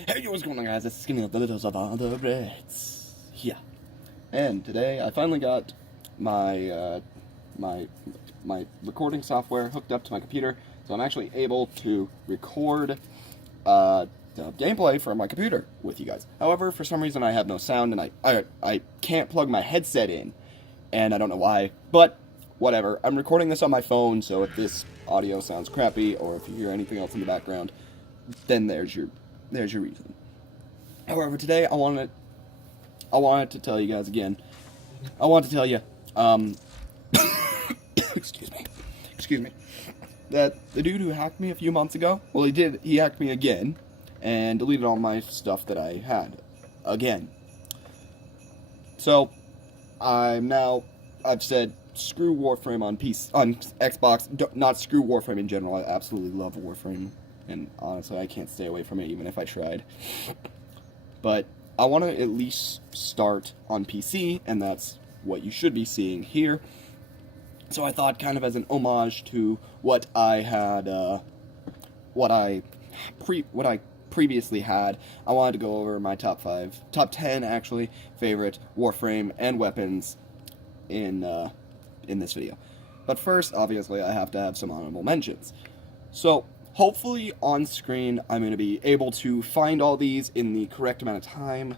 Hey, what's going on, guys? It's Skinny of the Littles of Other Reds here, and today I finally got my my recording software hooked up to my computer, so I'm actually able to record the gameplay from my computer with you guys. However, for some reason I have no sound, and I can't plug my headset in, and I don't know why, but whatever. I'm recording this on my phone, so if this audio sounds crappy or if you hear anything else in the background, then there's your reason. However, today I wanted to tell you guys again. I want to tell you, excuse me, that the dude who hacked me a few months ago, well, he hacked me again, and deleted all my stuff that I had, again. So, I've said, screw Warframe on Xbox, not screw Warframe in general. I absolutely love Warframe. And honestly, I can't stay away from it even if I tried. But I want to at least start on PC, and that's what you should be seeing here. So I thought, kind of as an homage to what I had, what I previously had, I wanted to go over my top 10 actually, favorite Warframe and weapons in this video. But first, obviously, I have to have some honorable mentions. So, hopefully, on screen, I'm going to be able to find all these in the correct amount of time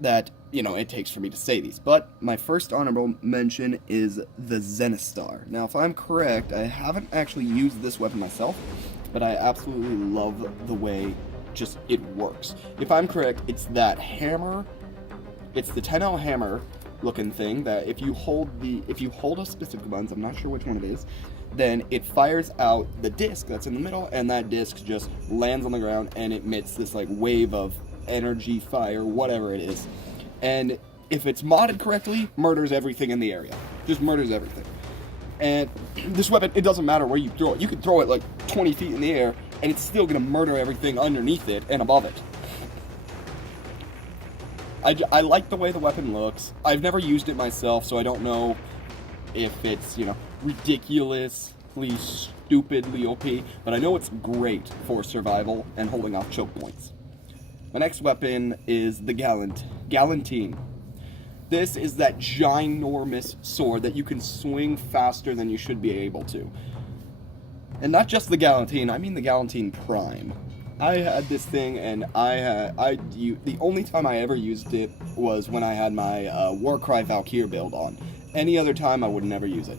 that, it takes for me to say these. But my first honorable mention is the Zenistar. Now, if I'm correct, I haven't actually used this weapon myself, but I absolutely love the way it works. If I'm correct, it's that hammer, it's the 10L hammer looking thing that if you hold a specific buttons, I'm not sure which one it is, then it fires out the disc that's in the middle, and that disc just lands on the ground and it emits this like wave of energy, fire, whatever it is. And if it's modded correctly, murders everything in the area. Just murders everything. And this weapon, it doesn't matter where you throw it. You can throw it like 20 feet in the air and it's still gonna murder everything underneath it and above it. I like the way the weapon looks. I've never used it myself, so I don't know if it's, ridiculously, stupidly OP, but I know it's great for survival and holding off choke points. My next weapon is the Galantine. This is that ginormous sword that you can swing faster than you should be able to. And not just the Galantine, I mean the Galantine Prime. I had this thing, and the only time I ever used it was when I had my Warcry Valkyr build on. Any other time, I would never use it.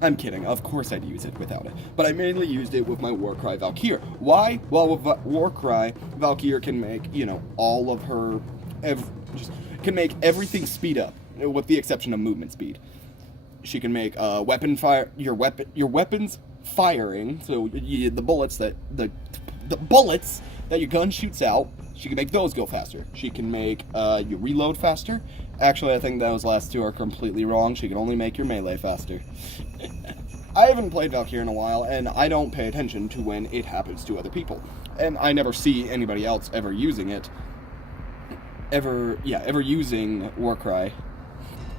I'm kidding. Of course I'd use it without it. But I mainly used it with my Warcry Valkyr. Why? Well, with Warcry, Valkyr can make, all of her... can make everything speed up, with the exception of movement speed. She can make weapon fire... Your weapons firing, so the bullets that... The bullets that your gun shoots out, she can make those go faster. She can make you reload faster. Actually, I think those last two are completely wrong. She can only make your melee faster. I haven't played Valkyrie in a while, and I don't pay attention to when it happens to other people. And I never see anybody else ever using it. Ever using Warcry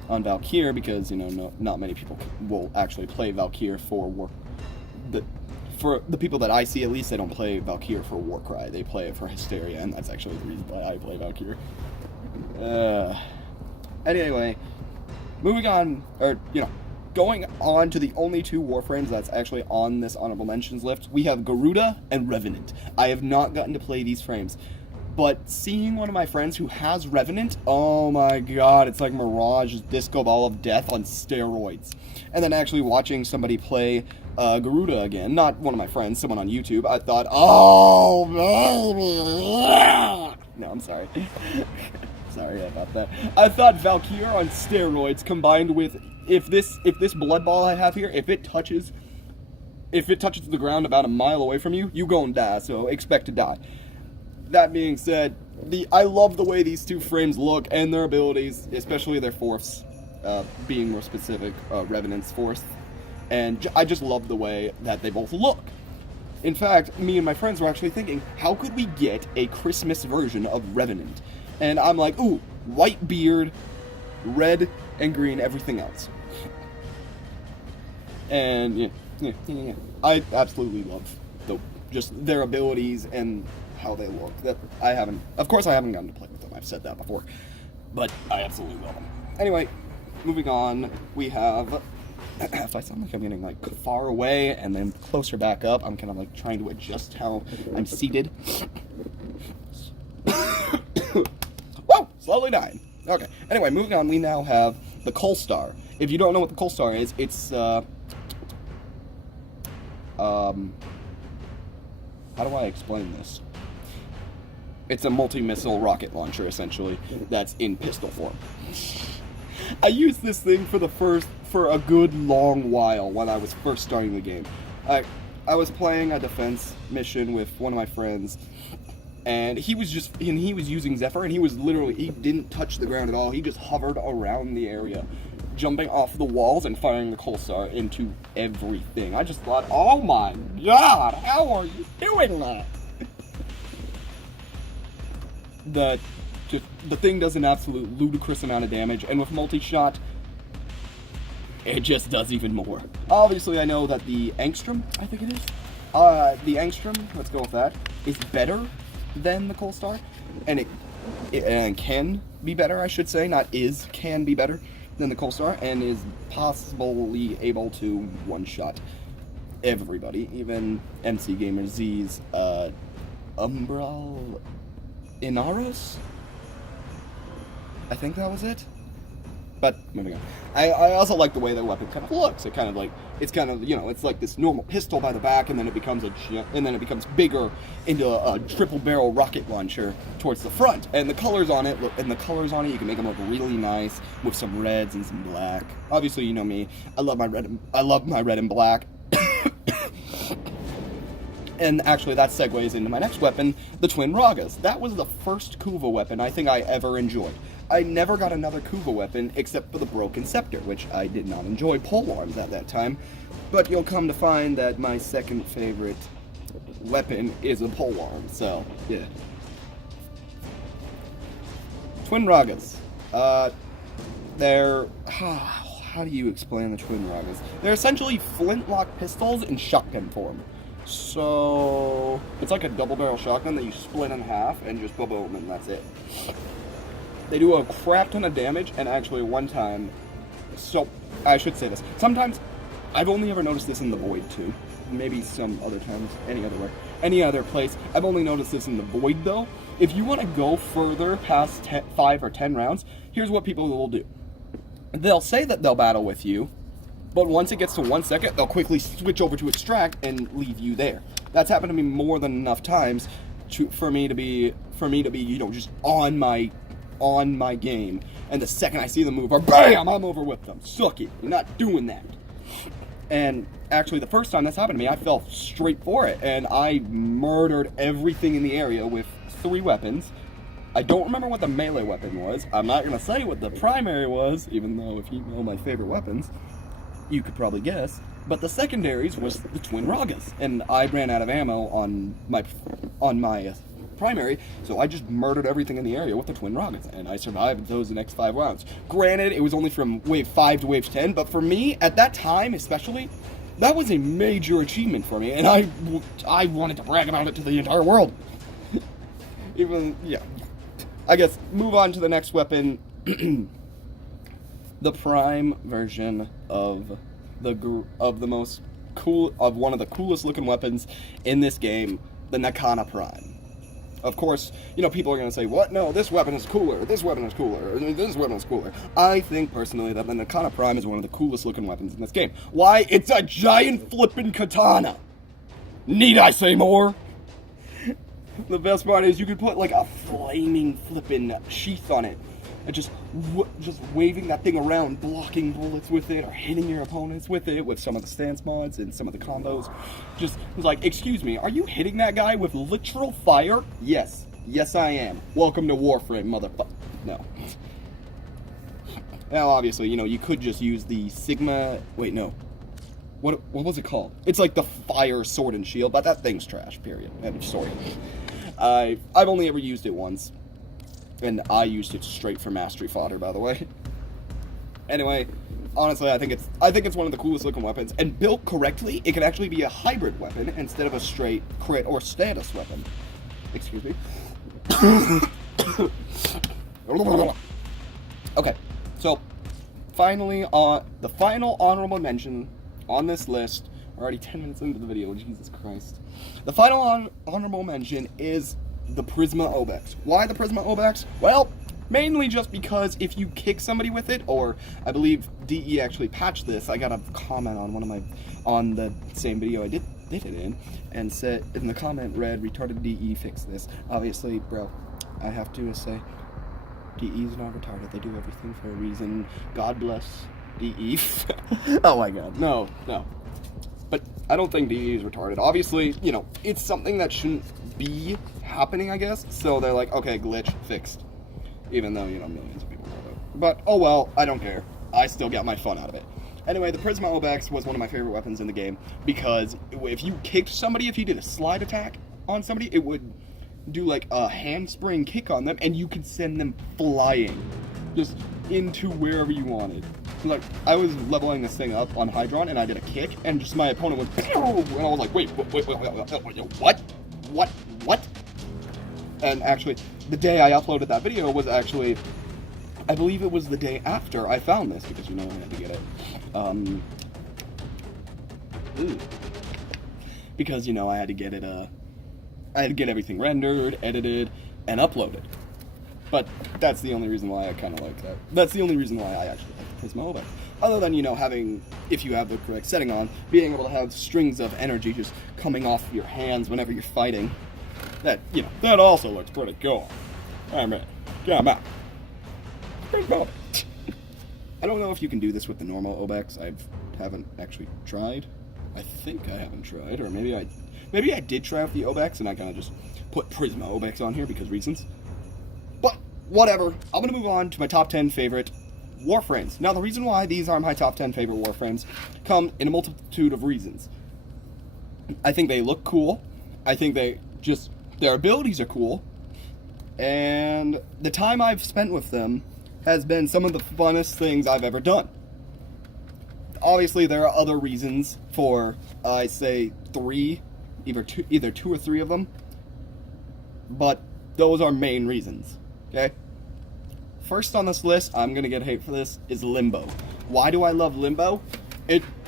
on Valkyrie, because, not many people will actually play Valkyrie for the people that I see, at least, they don't play Valkyrie for Warcry. They play it for Hysteria, and that's actually the reason why I play Valkyrie. Anyway, moving on, going on to the only two Warframes that's actually on this honorable mentions list, we have Garuda and Revenant. I have not gotten to play these frames, but seeing one of my friends who has Revenant, oh my god, it's like Mirage's Disco Ball of Death on steroids. And then actually watching somebody play Garuda again, not one of my friends, someone on YouTube, I thought, oh, baby. No, I'm sorry. Sorry about that. I thought Valkyrie on steroids combined with, if this blood ball I have here, if it touches the ground about a mile away from you, you gonna die, so expect to die. That being said, I love the way these two frames look and their abilities, especially their fourths, being more specific, Revenant's fourth. And I just love the way that they both look. In fact, me and my friends were actually thinking, how could we get a Christmas version of Revenant? And I'm like, ooh, white beard, red and green, everything else. And yeah. I absolutely love just their abilities and how they look. That I haven't, of course, I haven't gotten to play with them. I've said that before, but I absolutely love them. Anyway, moving on, we have. If I sound like I'm getting like far away and then closer back up, I'm kind of like trying to adjust how I'm seated. Whoa, slowly dying. Okay. Anyway, moving on, we now have the Coal Star. If you don't know what the Coal Star is, it's how do I explain this? It's a multi-missile rocket launcher, essentially, that's in pistol form. I used this thing for a good long while when I was first starting the game. I was playing a defense mission with one of my friends, and he was using Zephyr, and he didn't touch the ground at all. He just hovered around the area, jumping off the walls and firing the Coal Star into everything. I just thought, oh my god, how are you doing that? The thing does an absolute ludicrous amount of damage, and with multi-shot, it just does even more. Obviously, I know that the Angstrom, I think it is, the Angstrom, let's go with that, is better than the Coal Star, and it can be better, I should say, not is, can be better than the Coal Star, and is possibly able to one-shot everybody, even MC Gamer Z's, Umbral Inaros? I think that was it. But moving on. I also like the way the weapon kind of looks. It's kind of, you know, it's like this normal pistol by the back, and then it becomes bigger into a triple barrel rocket launcher towards the front. And the colors on it, you can make them look really nice with some reds and some black. Obviously, you know me. I love my red and black. And actually, that segues into my next weapon, the Twin Ragas. That was the first Kuva weapon I think I ever enjoyed. I never got another Kuva weapon except for the Broken Scepter, which I did not enjoy polearms at that time. But you'll come to find that my second favorite weapon is a polearm, so, yeah. Twin Ragas. They're... How do you explain the Twin Ragas? They're essentially flintlock pistols in shotgun form. So, it's like a double-barrel shotgun that you split in half and just boom, and that's it. They do a crap ton of damage, and actually one time, so, I should say this, sometimes, I've only ever noticed this in the Void too, maybe some other times, any other place, I've only noticed this in the Void though. If you want to go further past 5 or 10 rounds, here's what people will do. They'll say that they'll battle with you, but once it gets to 1 second, they'll quickly switch over to extract and leave you there. That's happened to me more than enough times for me to be, you know, just on my game. And the second I see them move, bam, I'm over with them. Suck it. You're not doing that. And actually, the first time that's happened to me, I fell straight for it, and I murdered everything in the area with 3 weapons. I don't remember what the melee weapon was. I'm not gonna say what the primary was, even though if you know my favorite weapons, you could probably guess, but the secondaries was the Twin Ragas, and I ran out of ammo on my primary, so I just murdered everything in the area with the Twin Ragas, and I survived those next 5 rounds. Granted, it was only from wave 5 to wave 10, but for me, at that time especially, that was a major achievement for me, and I wanted to brag about it to the entire world. Yeah. I guess, move on to the next weapon. The prime version of one of the coolest looking weapons in this game, the Nakana Prime. Of course, you know, people are going to say, what? No, this weapon is cooler, this weapon is cooler, this weapon is cooler. I think, personally, that the Nakana Prime is one of the coolest looking weapons in this game. Why? It's a giant flippin' katana! Need I say more? The best part is you could put, like, a flaming flippin' sheath on it. And just waving that thing around, blocking bullets with it, or hitting your opponents with it, with some of the stance mods and some of the combos. Just, like, excuse me, are you hitting that guy with literal fire? Yes. Yes, I am. Welcome to Warframe, motherfucker. No. Now, obviously, you know, you could just use the Sigma... Wait, no. What was it called? It's like the fire sword and shield, but that thing's trash, period. Sorry. I've only ever used it once. And I used it straight for mastery fodder, by the way. Anyway, honestly, I think it's one of the coolest looking weapons. And built correctly, it can actually be a hybrid weapon instead of a straight crit or status weapon. Excuse me. Okay, so finally, the final honorable mention on this list. We're already 10 minutes into the video. Jesus Christ. The final honorable mention is the Prisma Obex. Why the Prisma Obex? Well, mainly just because if you kick somebody with it, or I believe DE actually patched this. I got a comment on the same video I did it in, and said in the comment read, "Retarded DE fixed this." Obviously, bro, I have to say, DE's not retarded. They do everything for a reason. God bless DE. Oh my God, no. But I don't think DE is retarded. Obviously, you know, it's something that shouldn't be happening, I guess. So they're like, okay, glitch fixed. Even though, you know, millions of people know it. But, oh well, I don't care. I still got my fun out of it. Anyway, the Prisma Obex was one of my favorite weapons in the game because if you kicked somebody, if you did a slide attack on somebody, it would do like a handspring kick on them and you could send them flying just into wherever you wanted. So, like, I was leveling this thing up on Hydron and I did a kick and just my opponent went and I was like, wait, what? And actually, the day I uploaded that video was actually, I believe it was the day after I found this, because you know I had to get it. Because, you know, I had to get it, I had to get everything rendered, edited, and uploaded. But that's the only reason why I kind of like that. That's the only reason why I actually like the Prisma Obex. Other than, you know, having, if you have the correct setting on, being able to have strings of energy just coming off your hands whenever you're fighting. That, you know, that also looks pretty cool. I mean, come on. I don't know if you can do this with the normal Obex. I haven't actually tried. I think I haven't tried, or maybe I did try with the Obex and I kind of just put Prisma Obex on here because reasons. But whatever. I'm gonna move on to my top 10 favorite warframes. Now, the reason why these are my top 10 favorite warframes come in a multitude of reasons. I think they look cool. I think their abilities are cool, and the time I've spent with them has been some of the funnest things I've ever done. Obviously, there are other reasons for, I say, either two or three of them, but those are main reasons, okay? First on this list, I'm gonna get hate for this, is Limbo. Why do I love Limbo?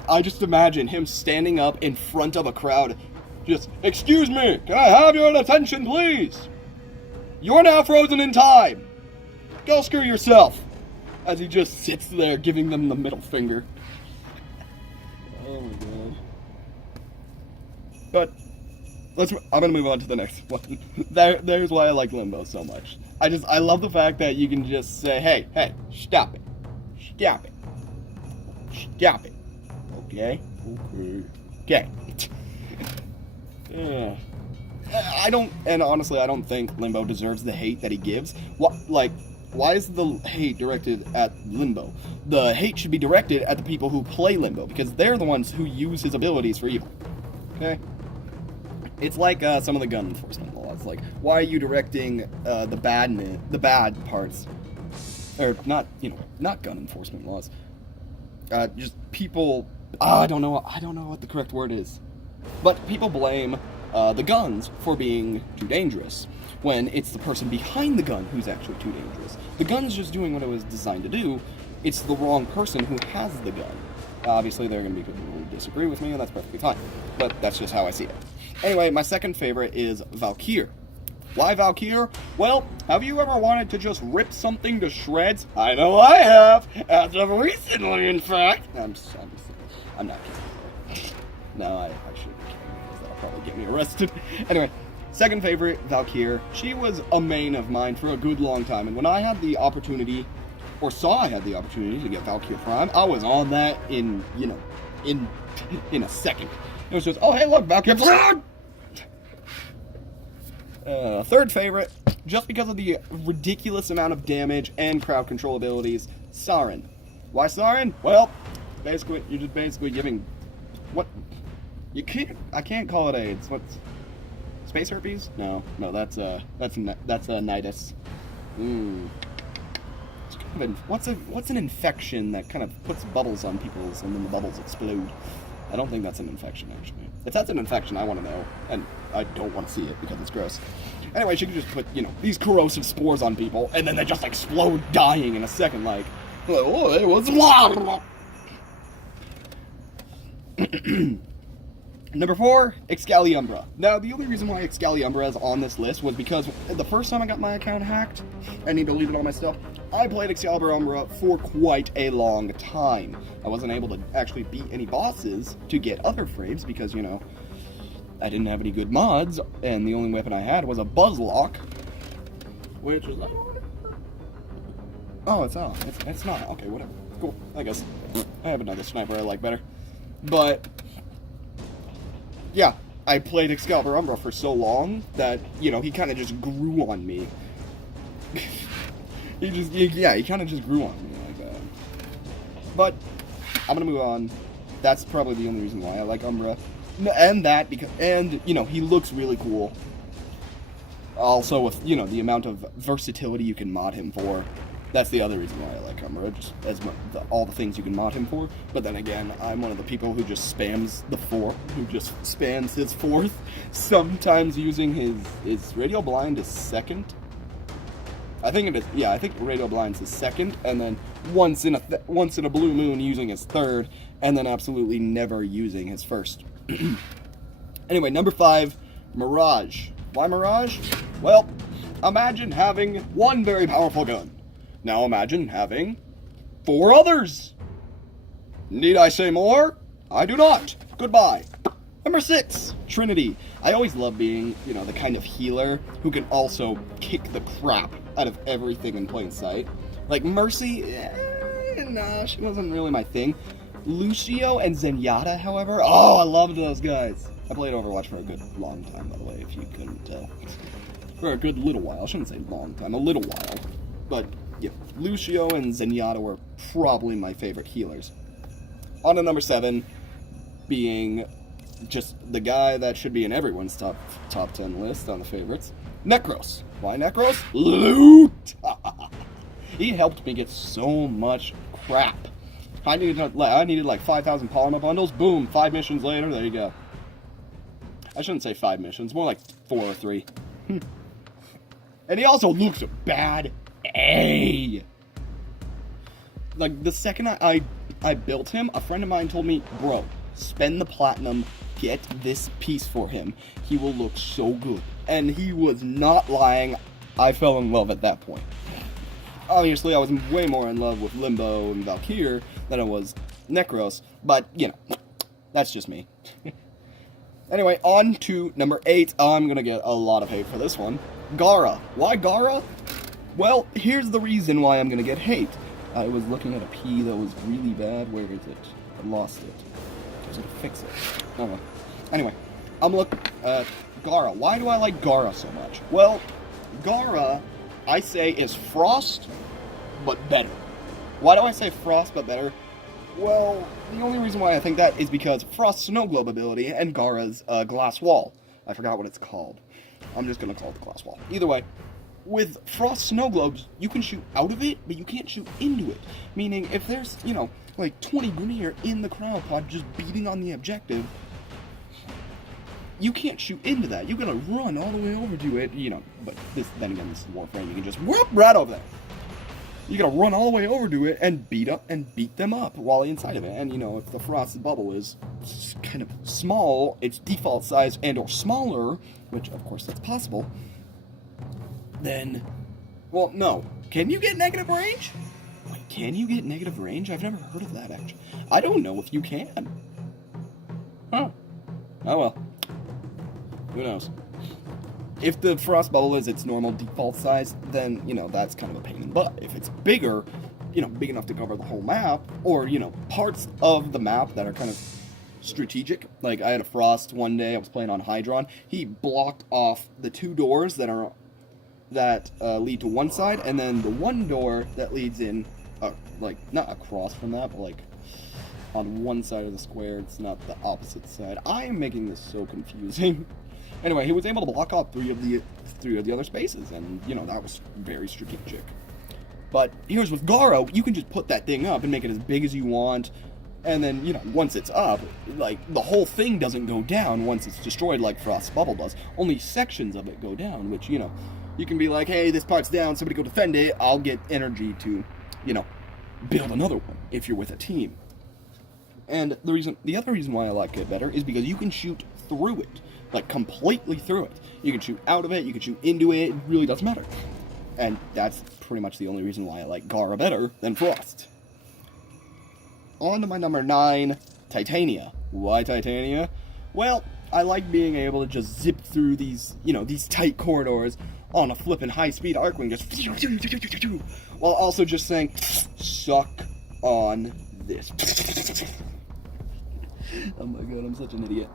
I just imagine him standing up in front of a crowd, just, "Excuse me, can I have your attention, please? You're now frozen in time. Go screw yourself." As he just sits there giving them the middle finger. Oh my God. But I'm gonna move on to the next one. There's why I like Limbo so much. I love the fact that you can just say, hey, stop it. Okay. Honestly, I don't think Limbo deserves the hate that he gives. Why is the hate directed at Limbo? The hate should be directed at the people who play Limbo, because they're the ones who use his abilities for evil. Okay? It's like some of the gun enforcement laws. Like, why are you directing the bad parts? Or not gun enforcement laws. Just people. I don't know what the correct word is. But people blame the guns for being too dangerous, when it's the person behind the gun who's actually too dangerous. The gun's just doing what it was designed to do. It's the wrong person who has the gun. Obviously, there are going to be people who disagree with me, and that's perfectly fine. But that's just how I see it. Anyway, my second favorite is Valkyr. Why Valkyr? Well, have you ever wanted to just rip something to shreds? I know I have, as of recently, in fact. I'm not kidding. No, I shouldn't be kidding, because that'll probably get me arrested. Anyway, second favorite, Valkyr. She was a main of mine for a good long time, and when I had the opportunity, or saw I had the opportunity to get Valkyr Prime, I was on that in a second. It was just, oh hey look, Valkyr Prime! Third favorite, just because of the ridiculous amount of damage and crowd control abilities, Siren. Why Siren? Well, you're just basically giving, I can't call it AIDS. What's, space herpes? No, that's nidus. What's an infection that kind of puts bubbles on people's and then the bubbles explode? I don't think that's an infection, actually. If that's an infection, I want to know, and I don't want to see it because it's gross. Anyway, she can just put, you know, these corrosive spores on people, and then they just explode dying in a second, like, oh, it was... Number 4, Excaliumbra. Now, the only reason why Excaliumbra is on this list was because the first time I got my account hacked and he deleted all my stuff, I played Excaliumbra for quite a long time. I wasn't able to actually beat any bosses to get other frames because, you know, I didn't have any good mods, and the only weapon I had was a Buzzlock, which is... Oh, it's not. It's not. Okay, whatever. Cool. I guess I have another sniper I like better. But... yeah, I played Excaliumbra for so long that, you know, he kind of just grew on me. he kind of just grew on me like that. But, I'm gonna move on. That's probably the only reason why I like Umbra. And that, because, and, you know, he looks really cool. Also, with, you know, the amount of versatility you can mod him for. That's the other reason why I like Umbra, just as all the things you can mod him for. But then again, I'm one of the people who just spams his fourth, sometimes using his Radio Blind is second. I think it is, yeah, I think Radio Blind's his second, and then once in a blue moon using his third, and then absolutely never using his first. Anyway, number 5, Mirage. Why Mirage? Well, imagine having one very powerful gun. Now imagine having 4 others. Need I say more? I do not. Goodbye. Number 6, Trinity. I always love being, you know, the kind of healer who can also kick the crap out of everything in plain sight. Like Mercy, nah, she wasn't really my thing. Lucio and Zenyatta, however, oh, I loved those guys. I played Overwatch for a good long time, by the way, if you couldn't tell. For a good little while. I shouldn't say long time, a little while. But, yeah, Lucio and Zenyatta were probably my favorite healers. On to number 7, being just the guy that should be in everyone's top 10 list on the favorites. Necros. Why Necros? Loot! He helped me get so much crap. I needed like 5,000 polymer bundles. Boom, 5 missions later, there you go. I shouldn't say 5 missions, more like 4 or 3. And he also looks bad. Like, the second I built him, a friend of mine told me, bro, spend the platinum, get this piece for him. He will look so good. And he was not lying. I fell in love at that point. Obviously, I was way more in love with Limbo and Valkyr than I was Necros, but, you know, that's just me. Anyway, on to number 8. I'm gonna get a lot of hate for this one. Gara. Why Gara? Well, here's the reason why I'm gonna get hate. I was looking at a P that was really bad. Where is it? I lost it. I just had to fix it. Oh well. Anyway, I'm looking at Gara. Why do I like Gara so much? Well, Gara, I say, is Frost, but better. Why do I say Frost, but better? Well, the only reason why I think that is because Frost's snow globe ability and Gara's glass wall. I forgot what it's called. I'm just gonna call it the glass wall. Either way, with Frost snow globes, you can shoot out of it, but you can't shoot into it. Meaning, if there's, you know, like 20 Grenier in the cryopod just beating on the objective, you can't shoot into that. You gotta run all the way over to it, you know, but then again, this is Warframe, you can just whoop right over there. You gotta run all the way over to it and beat them up while inside of it. And, you know, if the Frost bubble is kind of small, its default size and or smaller, which, of course, that's possible, then, well, no. Can you get negative range? Wait, can you get negative range? I've never heard of that, actually. I don't know if you can. Huh. Oh, well. Who knows? If the Frost bubble is its normal default size, then, you know, that's kind of a pain in the butt. If it's bigger, you know, big enough to cover the whole map, or, you know, parts of the map that are kind of strategic. Like, I had a Frost one day, I was playing on Hydron. He blocked off the 2 doors that lead to one side, and then the one door that leads in, like, not across from that, but, like, on one side of the square. It's not the opposite side. I am making this so confusing. Anyway, he was able to block off three of the other spaces, and, you know, that was very strategic. But here's with Gara, you can just put that thing up and make it as big as you want. And then, you know, once it's up, like, the whole thing doesn't go down once it's destroyed like Frost's Bubble does. Only sections of it go down, which, you know, you can be like, hey, this part's down, somebody go defend it, I'll get energy to, you know, build another one if you're with a team. And the other reason why I like it better is because you can shoot through it. Like, completely through it. You can shoot out of it, you can shoot into it, it really doesn't matter. And that's pretty much the only reason why I like Gara better than Frost. On to my number 9, Titania. Why Titania? Well, I like being able to just zip through these, you know, these tight corridors on a flippin' high-speed Arcwing, just while also just saying, suck on this. Oh my god, I'm such an idiot.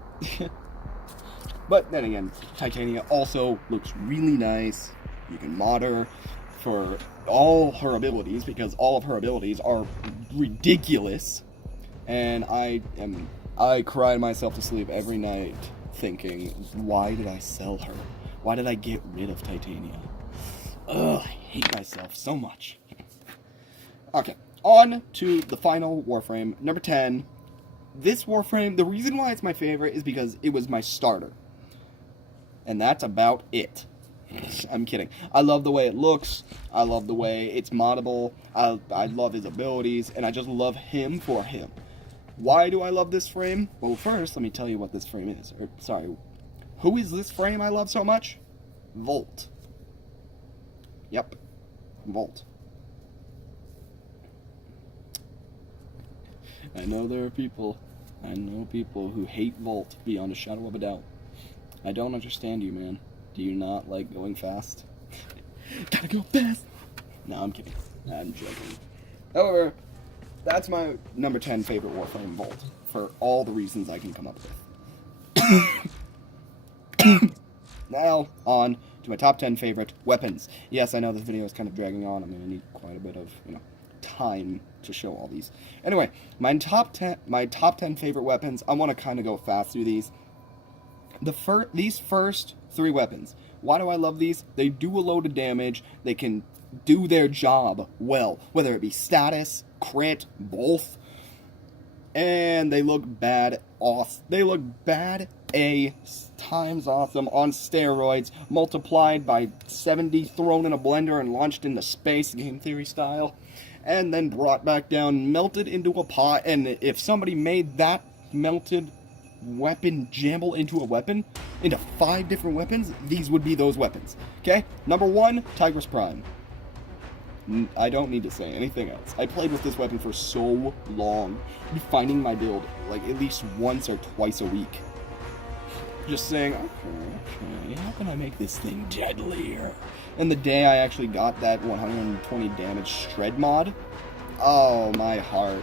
But then again, Titania also looks really nice. You can mod her for all her abilities, because all of her abilities are ridiculous. And I cry myself to sleep every night thinking, why did I sell her? Why did I get rid of Titania? Ugh, I hate myself so much. Okay, on to the final Warframe, number 10. This Warframe, the reason why it's my favorite is because it was my starter. And that's about it. I'm kidding. I love the way it looks. I love the way it's moddable. I love his abilities, and I just love him for him. Why do I love this frame? Well, first, let me tell you what this frame is. Who is this frame I love so much? Volt. Yep. Volt. I know there are people. I know people who hate Volt beyond a shadow of a doubt. I don't understand you, man. Do you not like going fast? Gotta go fast! No, I'm kidding. I'm joking. However, that's my number 10 favorite Warframe, Volt, for all the reasons I can come up with. Now, on to my top 10 favorite weapons. Yes, I know this video is kind of dragging on. I'm going to need quite a bit of, you know, time to show all these. Anyway, my top 10 favorite weapons, I want to kind of go fast through these. These first 3 weapons. Why do I love these? They do a load of damage. They can do their job well, whether it be status, crit, both. And they look bad awesome. They look bad A times awesome on steroids, multiplied by 70, thrown in a blender and launched into space, game theory style, and then brought back down, melted into a pot. And if somebody made that melted weapon jumble into a weapon, into 5 different weapons, these would be those weapons. Okay? Number 1, Tigress Prime. I don't need to say anything else. I played with this weapon for so long, refining my build like at least once or twice a week. Just saying, okay, how can I make this thing deadlier? And the day I actually got that 120 damage shred mod, oh my heart,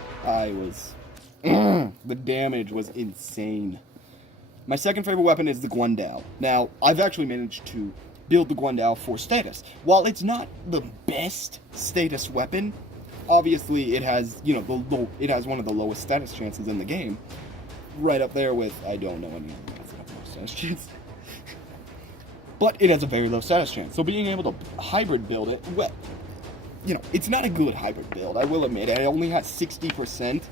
the damage was insane. My second favorite weapon is the Guandao. Now, I've actually managed to build the Guandao for status. While it's not the best status weapon, obviously it has, you know, it has one of the lowest status chances in the game. Right up there with, I don't know any other ones that have low status chance. But it has a very low status chance. So being able to hybrid build it, well, you know, it's not a good hybrid build, I will admit. It only has 60%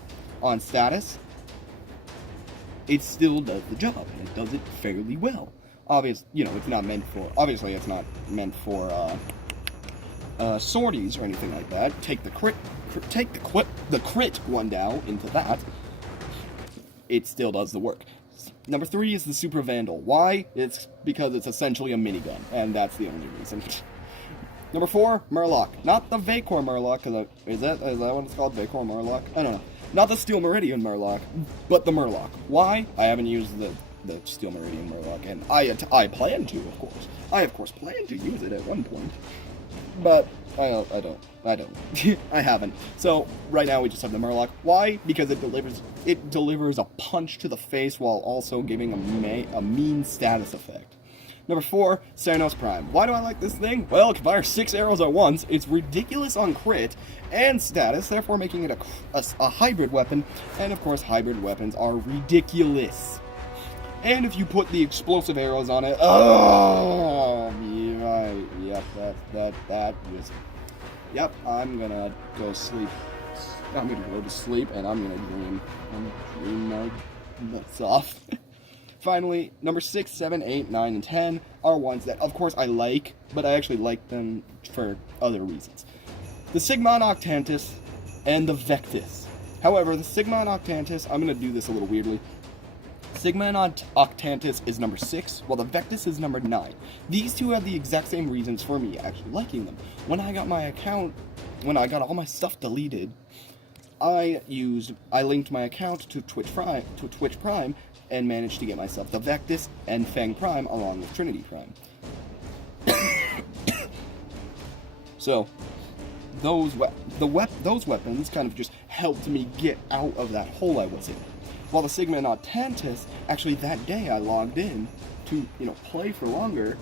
on status. It still does the job, and it does it fairly well. You know, it's not meant for, obviously it's not meant for sorties or anything like that. Take the crit Guandao into that. It still does the work. Number 3 is the Super Vandal. Why? It's because it's essentially a minigun, and that's the only reason. Number 4, Murloc. Not the Vacor Murloc, because is that what it's called? Vacor Murloc? I don't know. Not the Steel Meridian Murloc, but the Murloc. Why? I haven't used the Steel Meridian Murloc, and I plan to, of course. I, of course, plan to use it at one point. But I don't. I haven't. So, right now we just have the Murloc. Why? Because it delivers a punch to the face while also giving a mean status effect. Number 4, Cernos Prime. Why do I like this thing? Well, it can fire 6 arrows at once, it's ridiculous on crit and status, therefore making it a hybrid weapon, and of course hybrid weapons are ridiculous. And if you put the explosive arrows on it, oh, yeah, yep, that was, yep, I'm gonna go sleep. I'm gonna go to sleep and I'm gonna dream. My nuts off. Finally, number 6, 7, 8, 9, and 10 are ones that, of course, I like, but I actually like them for other reasons. The Sigma Octantis and the Vectis. However, the Sigma Octantis, I'm going to do this a little weirdly. Sigma Octantis is number 6, while the Vectis is number 9. These two have the exact same reasons for me actually liking them. When I got my account, when I got all my stuff deleted, I linked my account to Twitch Prime, and managed to get myself the Vectis and Fang Prime along with Trinity Prime. So, those weapons kind of just helped me get out of that hole I was in. While the Sigma Octantis, actually that day I logged in to, play for longer,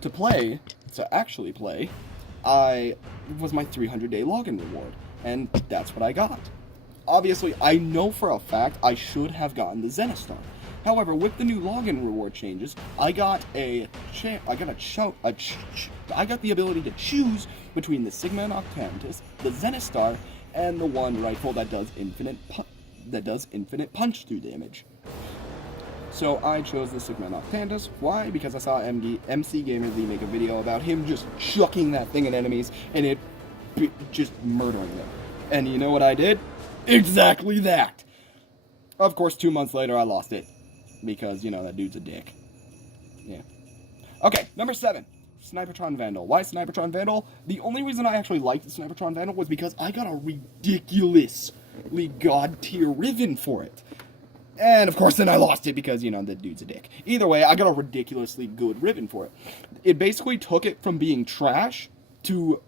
to actually play, it was my 300-day login reward, and that's what I got. Obviously, I know for a fact I should have gotten the Zenistar. However, with the new login reward changes, I got the ability to choose between the Sigma Octantis, the Zenistar, and the one rifle that does infinite punch through damage. So I chose the Sigma Octantis. Why? Because I saw MC Gamer Z make a video about him just chucking that thing at enemies and it just murdering them. And you know what I did? Exactly that! Of course, 2 months later I lost it. Because, that dude's a dick. Yeah. Okay, number 7. Snipertron Vandal. Why Snipertron Vandal? The only reason I actually liked the Snipertron Vandal was because I got a ridiculously god-tier Riven for it. And, of course, then I lost it because, the dude's a dick. Either way, I got a ridiculously good Riven for it. It basically took it from being trash to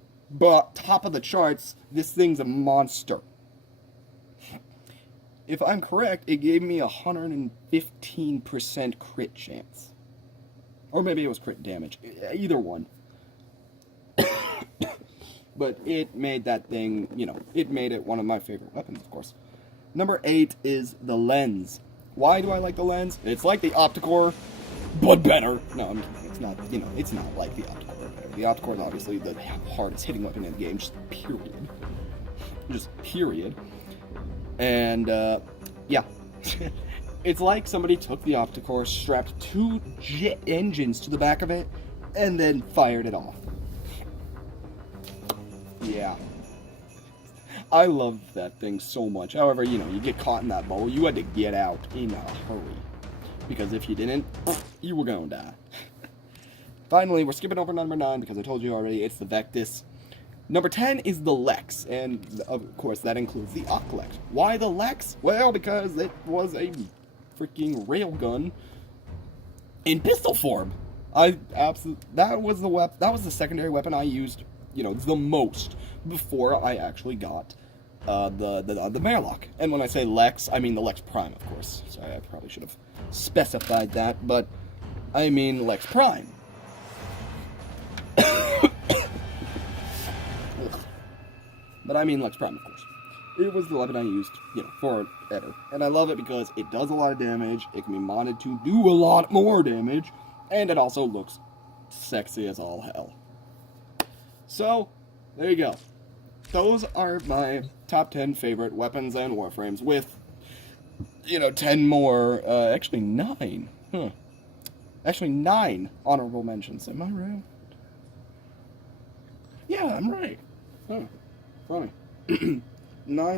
top of the charts. This thing's a monster. If I'm correct, it gave me 115% crit chance. Or maybe it was crit damage. Either one. But it made that thing, it made it one of my favorite weapons, of course. Number 8 is the lens. Why do I like the lens? It's like the Opticore, but better. No, I'm kidding. It's not, it's not like the Opticore, but better. The Opticore is obviously the hardest hitting weapon in the game, just period. Just period. And, yeah. It's like somebody took the Opticore, strapped 2 jet engines to the back of it, and then fired it off. Yeah. I love that thing so much. However, you get caught in that bowl, you had to get out in a hurry. Because if you didn't, you were gonna die. Finally, we're skipping over number 9, because I told you already, it's the Vectis. Number 10 is the Lex, and of course that includes the Oclex. Why the Lex? Well, because it was a freaking railgun in pistol form. That was the secondary weapon I used, the most before I actually got the Merlock. And when I say Lex, I mean the Lex Prime, of course. Sorry, I probably should have specified that, but I mean Lex Prime. But I mean Lex Prime, of course. It was the weapon I used, forever. And I love it because it does a lot of damage, it can be modded to do a lot more damage, and it also looks sexy as all hell. So, there you go. Those are my top 10 favorite weapons and warframes with, 10 more, actually 9. Actually 9 honorable mentions. Am I right? Yeah, I'm right. Huh. Funny. 9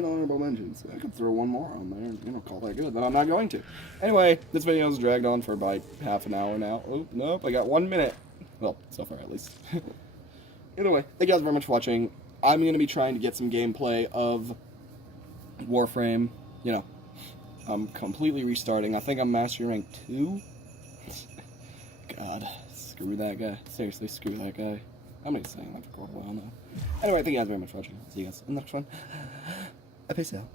honorable mentions. I could throw one more on there and, call that good, but I'm not going to. Anyway, this video's dragged on for about half an hour now. Oh, nope, I got 1 minute. Well, so far at least. Anyway, thank you guys very much for watching. I'm going to be trying to get some gameplay of Warframe. I'm completely restarting. I think I'm Mastery Rank 2. God, screw that guy. Seriously, screw that guy. I'm not saying that for a while now. Anyway, thank you guys very much for watching. See you guys in the next one. Peace out.